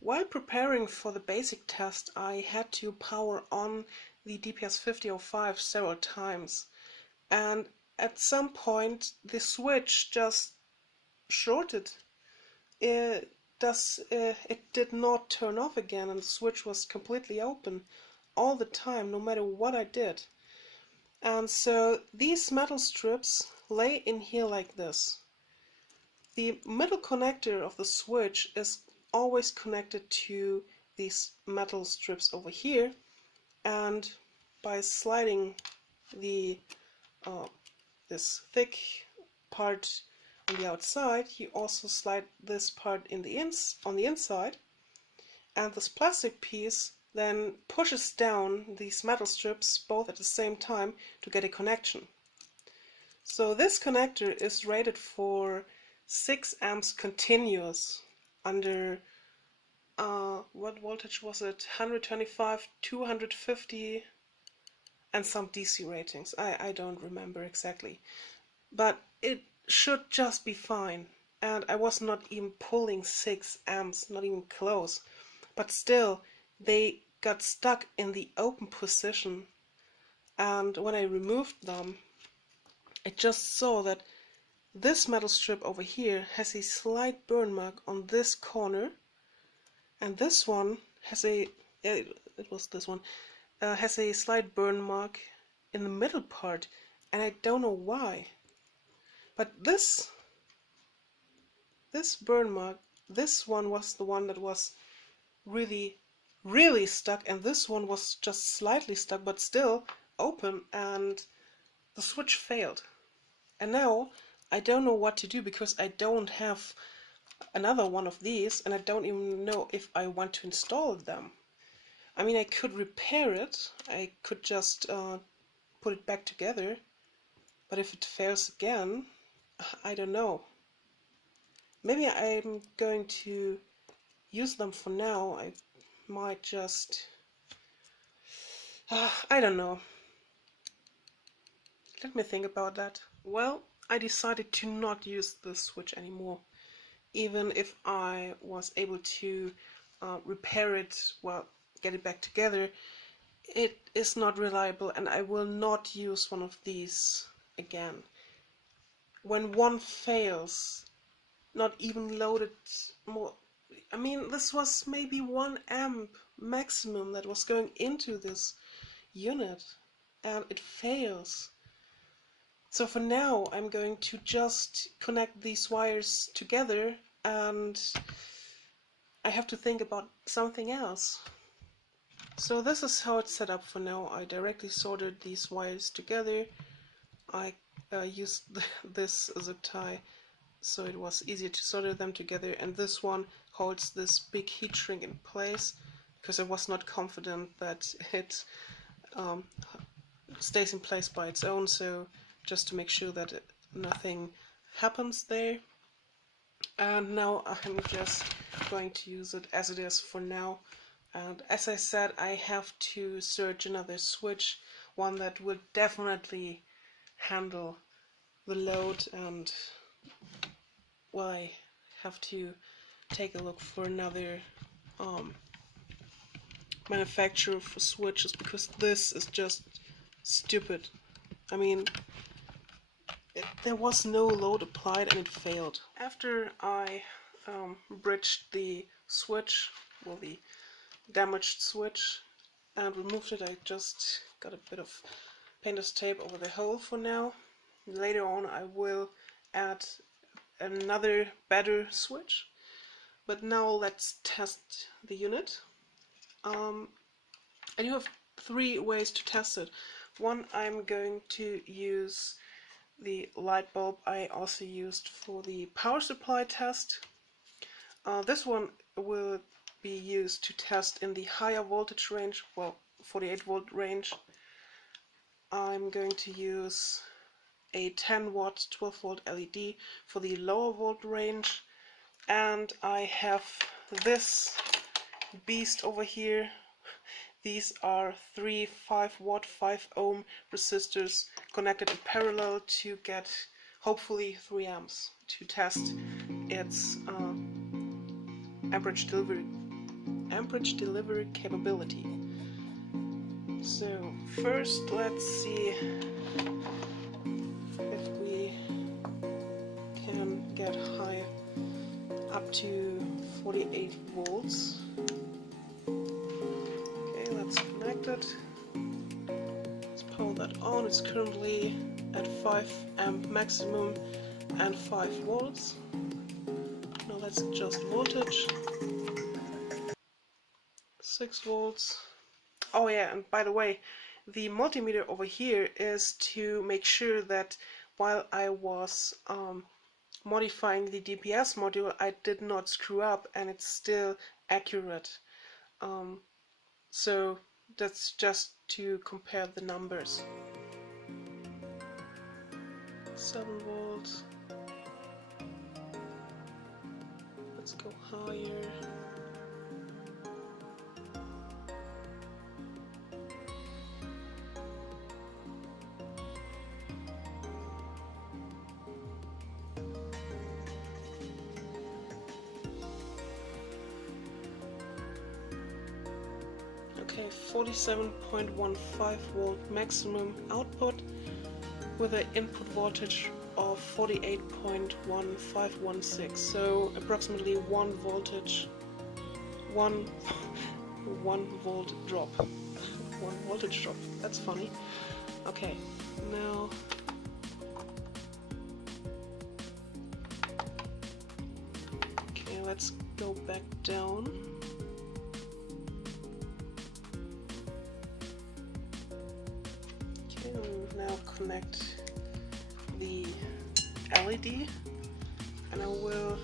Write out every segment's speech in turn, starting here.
While preparing for the basic test, I had to power on the DPS-5005 several times, and at some point the switch just shorted. It did not turn off again, and the switch was completely open all the time, no matter what I did. And so these metal strips lay in here like this. The middle connector of the switch is always connected to these metal strips over here, and by sliding the this thick part on the outside, you also slide this part on the inside, and this plastic piece then pushes down these metal strips both at the same time to get a connection. So this connector is rated for 6 amps continuous under what voltage was it? 125, 250 and some DC ratings. I don't remember exactly, but it should just be fine. And I was not even pulling 6 amps, not even close, but still they got stuck in the open position, and when I removed them I just saw that this metal strip over here has a slight burn mark on this corner, and this one has a has a slight burn mark in the middle part, and I don't know why. But this burn mark, this one was the one that was really stuck, and this one was just slightly stuck but still open, and the switch failed. And now I don't know what to do, because I don't have another one of these, and I don't even know if I want to install them. I mean, I could repair it, I could just put it back together, but if it fails again, I don't know. Maybe I'm going to use them for now. I might just I don't know. Let me think about that. Well, I decided to not use the switch anymore, even if I was able to repair it, well, get it back together. It is not reliable, and I will not use one of these again. When one fails, not even loaded more, I mean, this was maybe 1 amp maximum that was going into this unit, and it fails. So for now I'm going to just connect these wires together, and I have to think about something else. So this is how it's set up for now. I directly soldered these wires together. I used this zip tie so it was easier to solder them together, and this one holds this big heat shrink in place because I was not confident that it stays in place by its own, so just to make sure that nothing happens there. And now I'm just going to use it as it is for now. And as I said, I have to search another switch, one that will definitely handle the load, and well, I have to take a look for another manufacturer for switches, because this is just stupid. I mean, there was no load applied and it failed. After I bridged the switch, well, the damaged switch, and removed it, I just got a bit of painter's tape over the hole for now. Later on I will add another better switch, but now let's test the unit. I do have 3 ways to test it. One, I'm going to use the light bulb I also used for the power supply test. This one will be used to test in the higher voltage range, well, 48 volt range. I'm going to use a 10 watt 12 volt LED for the lower volt range, and I have this beast over here. These are 3 5 watt 5 ohm resistors connected in parallel to get hopefully 3 amps to test its amperage delivery amperage delivery capability. So first let's see if we can get high up to 48 volts. Okay, let's connect it. Let's power that on. It's currently at 5 amp maximum and 5 volts. Now let's adjust voltage. 6 volts. Oh yeah, and by the way, the multimeter over here is to make sure that while I was modifying the DPS module, I did not screw up and it's still accurate. So that's just to compare the numbers. 7 volts. Let's go higher. Okay, 47.15 volt maximum output with an input voltage of 48.1516, so approximately 1 voltage, 1 volt drop. 1 voltage drop, that's funny. Okay, now okay, let's go back down. Now connect the LED and I will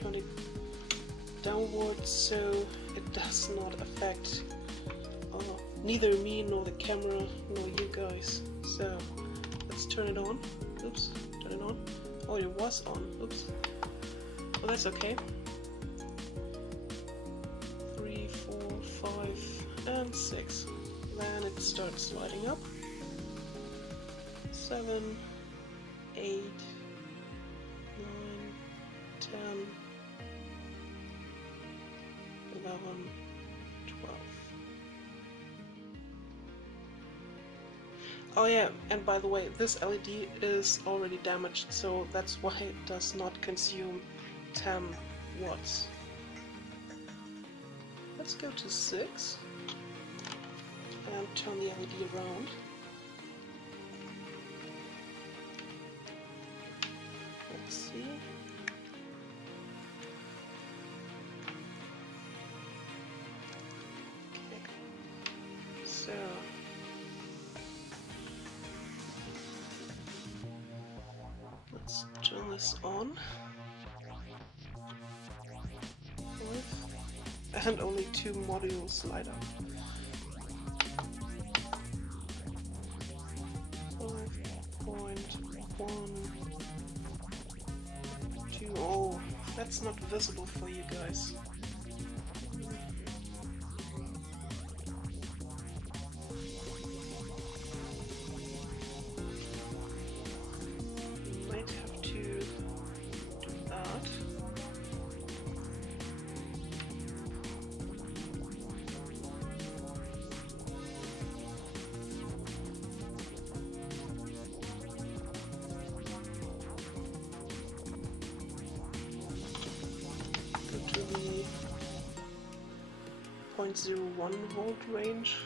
turn it downwards so it does not affect neither me nor the camera nor you guys. So let's turn it on. Oops, turn it on. Oh, it was on. Oops. Well, that's okay. 3, 4, 5 and 6. Then it starts lighting up. 7, 8, 9, 10, 11, 12. Oh yeah, and by the way, this LED is already damaged, so that's why it does not consume 10 watts. Let's go to 6 and turn the LED around. See. Okay. So let's turn this on. And only 2 modules light up. 5.1. Oh, that's not visible for you guys. Might have to do that. To the 0.01 volt range.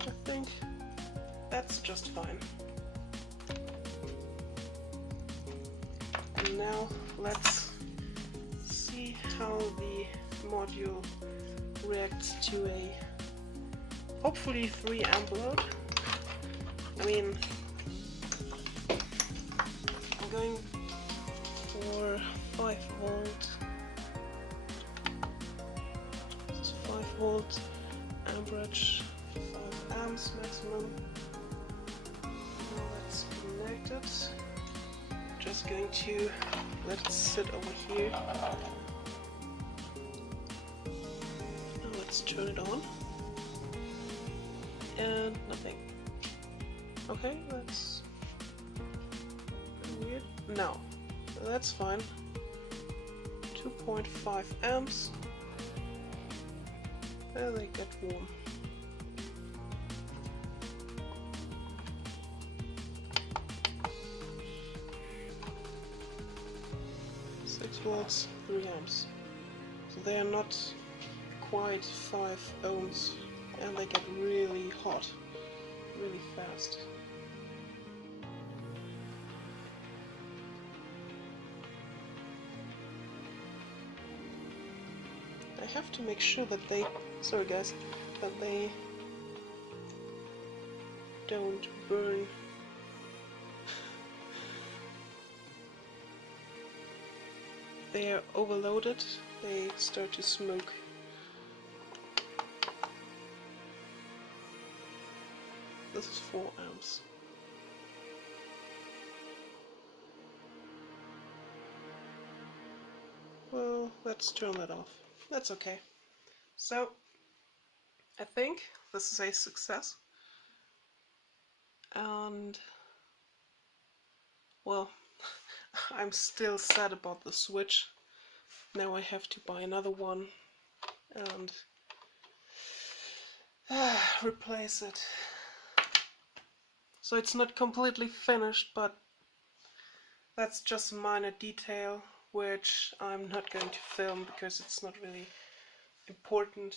I think that's just fine. And now let's see how the module reacts to a hopefully 3 amp load. I mean, I'm going for 5 volt. This is 5 volt amperage, 5 amps maximum. Now let's connect it. just going to let it sit over here. Now let's turn it on. And nothing. Okay, that's weird. No, that's fine. 2.5 amps. There they get warm. Volts, 3 amps. So they are not quite 5 ohms and they get really hot, really fast. I have to make sure that they, sorry guys, that they don't burn. They are overloaded, they start to smoke. This is 4 amps. Well, let's turn that off. That's okay. So, I think this is a success. And, well, I'm still sad about the switch. Now I have to buy another one and replace it. So it's not completely finished, but that's just a minor detail which I'm not going to film because it's not really important.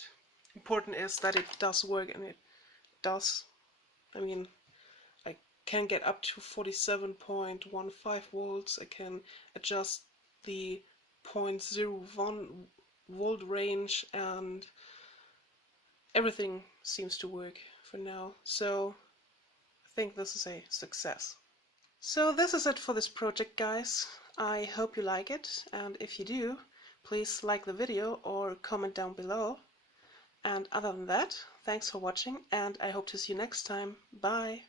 Important is that it does work, and it does. I mean, I can get up to 47.15 volts. I can adjust the 0.01 volt range, and everything seems to work for now. So I think this is a success. So this is it for this project, guys. I hope you like it, and if you do, please like the video or comment down below. And other than that, thanks for watching, and I hope to see you next time. Bye!